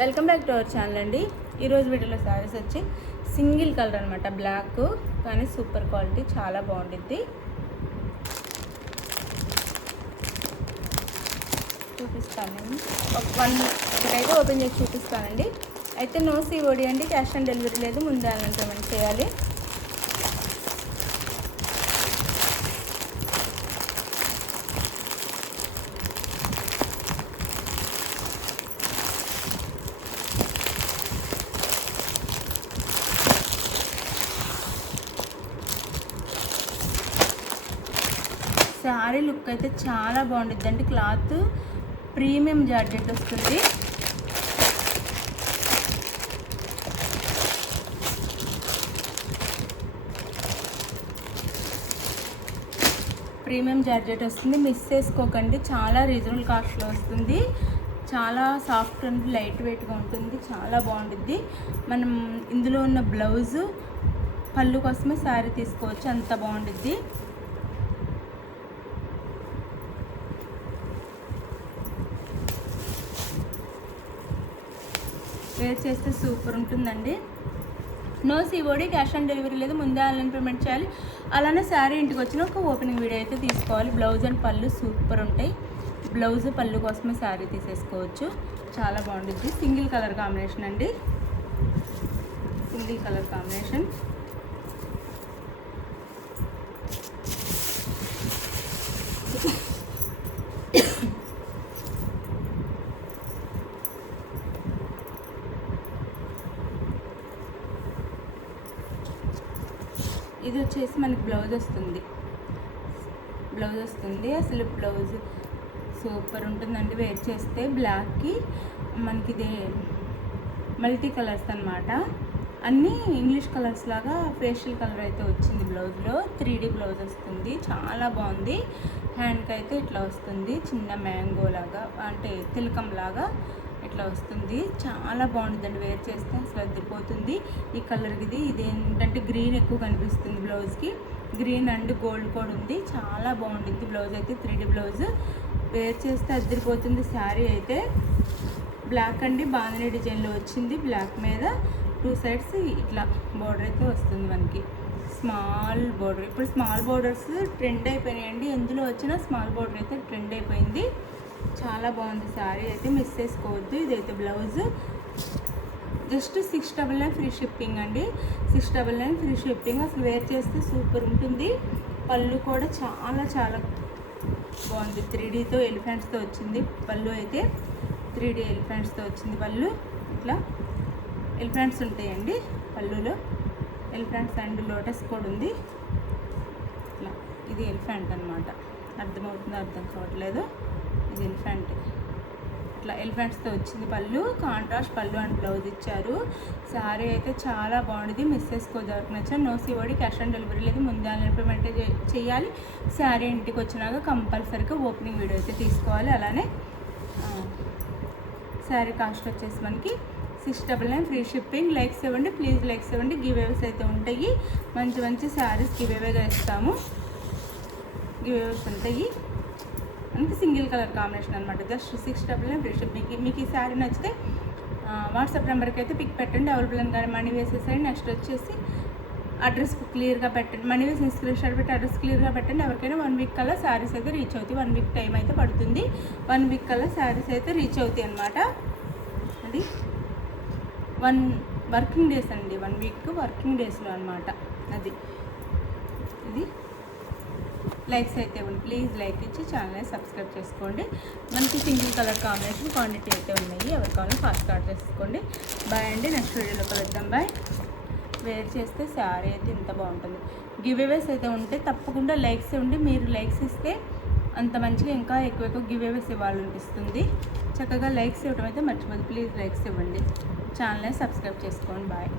Welcome back to our channel అండి. ఈరోజు వీడియోలో శారీస్ వచ్చి సింగిల్ కలర్ అనమాట, బ్లాక్ కానీ సూపర్ క్వాలిటీ, చాలా బాగుంటుంది. చూపిస్తానండి, ఒకటైతే ఓపెన్ చేసి చూపిస్తానండి. అయితే నో COD అండి, క్యాష్ ఆన్ డెలివరీ లేదు, ముందే ఆన్లైన్ పేమెంట్ చేయాలి. శారీ లుక్ అయితే చాలా బాగుంటుంది అండి. క్లాత్ ప్రీమియం జార్జెట్ వస్తుంది. ప్రీమియం జార్జెట్ వస్తుంది, మిస్ చేసుకోకండి. చాలా రీజనబుల్ కాస్ట్లో వస్తుంది. చాలా సాఫ్ట్ అండ్ లైట్ వెయిట్గా ఉంటుంది, చాలా బాగుంటుంది. మనం ఇందులో ఉన్న బ్లౌజు పళ్ళు కోసమే శారీ తీసుకోవచ్చు, అంత బాగుంటుంది. వేర్ చేస్తే సూపర్ ఉంటుందండి. No COD, cash on delivery లేదు, ముందే ఆన్లైన్ పేమెంట్ చేయాలి. అలానే శారీ ఇంటికి వచ్చిన ఒక ఓపెనింగ్ వీడియో అయితే తీసుకోవాలి. బ్లౌజ్ అండ్ పళ్ళు సూపర్ ఉంటాయి. బ్లౌజ్ పళ్ళు కోసమే శారీ తీసేసుకోవచ్చు, చాలా బాగుంటుంది. సింగిల్ కలర్ కాంబినేషన్ అండి, సింగిల్ కలర్ కాంబినేషన్. ఇది వచ్చేసి మనకి బ్లౌజ్ వస్తుంది. అసలు బ్లౌజ్ సూపర్ ఉంటుందండి. వేర్ చేస్తే బ్లాక్కి మనకి ఇది మల్టీ కలర్స్ అనమాట, అన్నీ ఇంగ్లీష్ కలర్స్ లాగా ఫేషియల్ కలర్ అయితే వచ్చింది. బ్లౌజ్లో 3D బ్లౌజ్ వస్తుంది, చాలా బాగుంది. హ్యాండ్కి అయితే ఇట్లా వస్తుంది, చిన్న మ్యాంగో లాగా, అంటే తిలకం లాగా ఇట్లా వస్తుంది. చాలా బాగుంటుందండి, వేర్ చేస్తే అసలు అద్దిపోతుంది. ఈ కలర్కి ఇది ఏంటంటే గ్రీన్ ఎక్కువ కనిపిస్తుంది బ్లౌజ్కి, గ్రీన్ అండ్ గోల్డ్ కూడా ఉంది. చాలా బాగుంటుంది బ్లౌజ్ అయితే, 3D బ్లౌజ్. వేర్ చేస్తే అద్దరిపోతుంది. శారీ అయితే బ్లాక్ అండి, బాందిని డిజైన్లో వచ్చింది. బ్లాక్ మీద 2 సైడ్స్ ఇట్లా బార్డర్ అయితే వస్తుంది మనకి, స్మాల్ బార్డర్. ఇప్పుడు స్మాల్ బార్డర్స్ ట్రెండ్ అయిపోయినాయండి, ఎందులో వచ్చినా స్మాల్ బార్డర్ అయితే ట్రెండ్ అయిపోయింది. చాలా బాగుంది శారీ అయితే, మిస్ చేసుకోవద్దు. ఇదైతే బ్లౌజ్ జస్ట్ 699 ఫ్రీ షిప్పింగ్ అండి, 699 ఫ్రీ షిప్పింగ్. అసలు వేర్ చేస్తే సూపర్ ఉంటుంది. పళ్ళు కూడా చాలా చాలా బాగుంది, 3Dతో ఎలిఫెంట్స్తో వచ్చింది పళ్ళు అయితే, 3D ఎలిఫెంట్స్తో వచ్చింది పళ్ళు. ఇట్లా ఎలిఫెంట్స్ ఉంటాయండి పళ్ళులో, ఎలిఫెంట్స్ అండ్ లోటస్ కూడా ఉంది. ఇట్లా ఇది ఎలిఫెంట్ అనమాట, అర్థమవుతుందో అర్థం కావట్లేదు. ఇది ఎలిఫెంట్, ఇట్లా ఎలిఫెంట్స్తో వచ్చింది పళ్ళు. కాంట్రాస్ట్ పళ్ళు అండ్ బ్లౌజ్ ఇచ్చారు. శారీ అయితే చాలా బాగుంది, మిస్ చేసుకోవద్దు. ఎవరికి నచ్చిన no COD, cash on delivery లేదు, ముందే ఆన్లైన్ పేమెంట్ చేయాలి. శారీ ఇంటికి వచ్చినాక కంపల్సరీగా ఓపెనింగ్ వీడియో అయితే తీసుకోవాలి. అలానే శారీ కాస్ట్ వచ్చేసి మనకి 699 ఫ్రీ షిప్పింగ్. లైక్స్ ఇవ్వండి ప్లీజ్, లైక్స్ ఇవ్వండి. గివేవేస్ అయితే ఉంటాయి, మంచి మంచి శారీస్ గివేవేగా ఇస్తాము. గివేవేస్ ఉంటాయి. అంతే, సింగిల్ కలర్ కాంబినేషన్ అనమాట, జస్ట్ 699 ఫ్రీ షిప్పింగ్. మీకు ఈ శారీ నచ్చితే వాట్సాప్ నెంబర్కి అయితే పిక్ పెట్టండి, అవైలబుల్ అని కానీ మనీ వేసేసండి. నెక్స్ట్ వచ్చేసి అడ్రస్ క్లియర్గా పెట్టండి, మనీ వేసి స్క్రీన్ షాట్ పెట్టి అడ్రస్ క్లియర్గా పెట్టండి. ఎవరికైనా 1 వీక్ కల్లా శారీస్ అయితే రీచ్ అవుతాయి. 1 వీక్ టైం అయితే పడుతుంది, 1 వీక్ కల్లా శారీస్ అయితే రీచ్ అవుతాయి అనమాట. అది 1 వర్కింగ్ డేస్ అండి, 1 వీక్ వర్కింగ్ డేస్లో అనమాట. అది ఇది లైక్స్ అయితే ఇవ్వండి ప్లీజ్, లైక్ ఇచ్చి ఛానల్ సబ్స్క్రైబ్ చేసుకోండి. మనకి సింగిల్ కలర్ కాంబినేషన్ క్వాంటిటీ అయితే ఉన్నాయి, ఎవరి కావాలో ఫాస్ట్ ఆర్డర్ చేసుకోండి. బాయ్ అండి, నెక్స్ట్ వీడియోలో కలుద్దాం. బాయ్. వేర్ చేస్తే శారీ అయితే ఇంత బాగుంటుంది. గివేవేస్ అయితే ఉంటే తప్పకుండా లైక్స్ ఇవ్వండి. మీరు లైక్స్ ఇస్తే అంత మంచిగా ఇంకా ఎక్కువ గివేవేస్ ఇవ్వాలనిపిస్తుంది. చక్కగా లైక్స్ ఇవ్వడం అయితే మర్చిపోదు, ప్లీజ్ లైక్స్ ఇవ్వండి, ఛానల్ సబ్స్క్రైబ్ చేసుకోండి. బాయ్.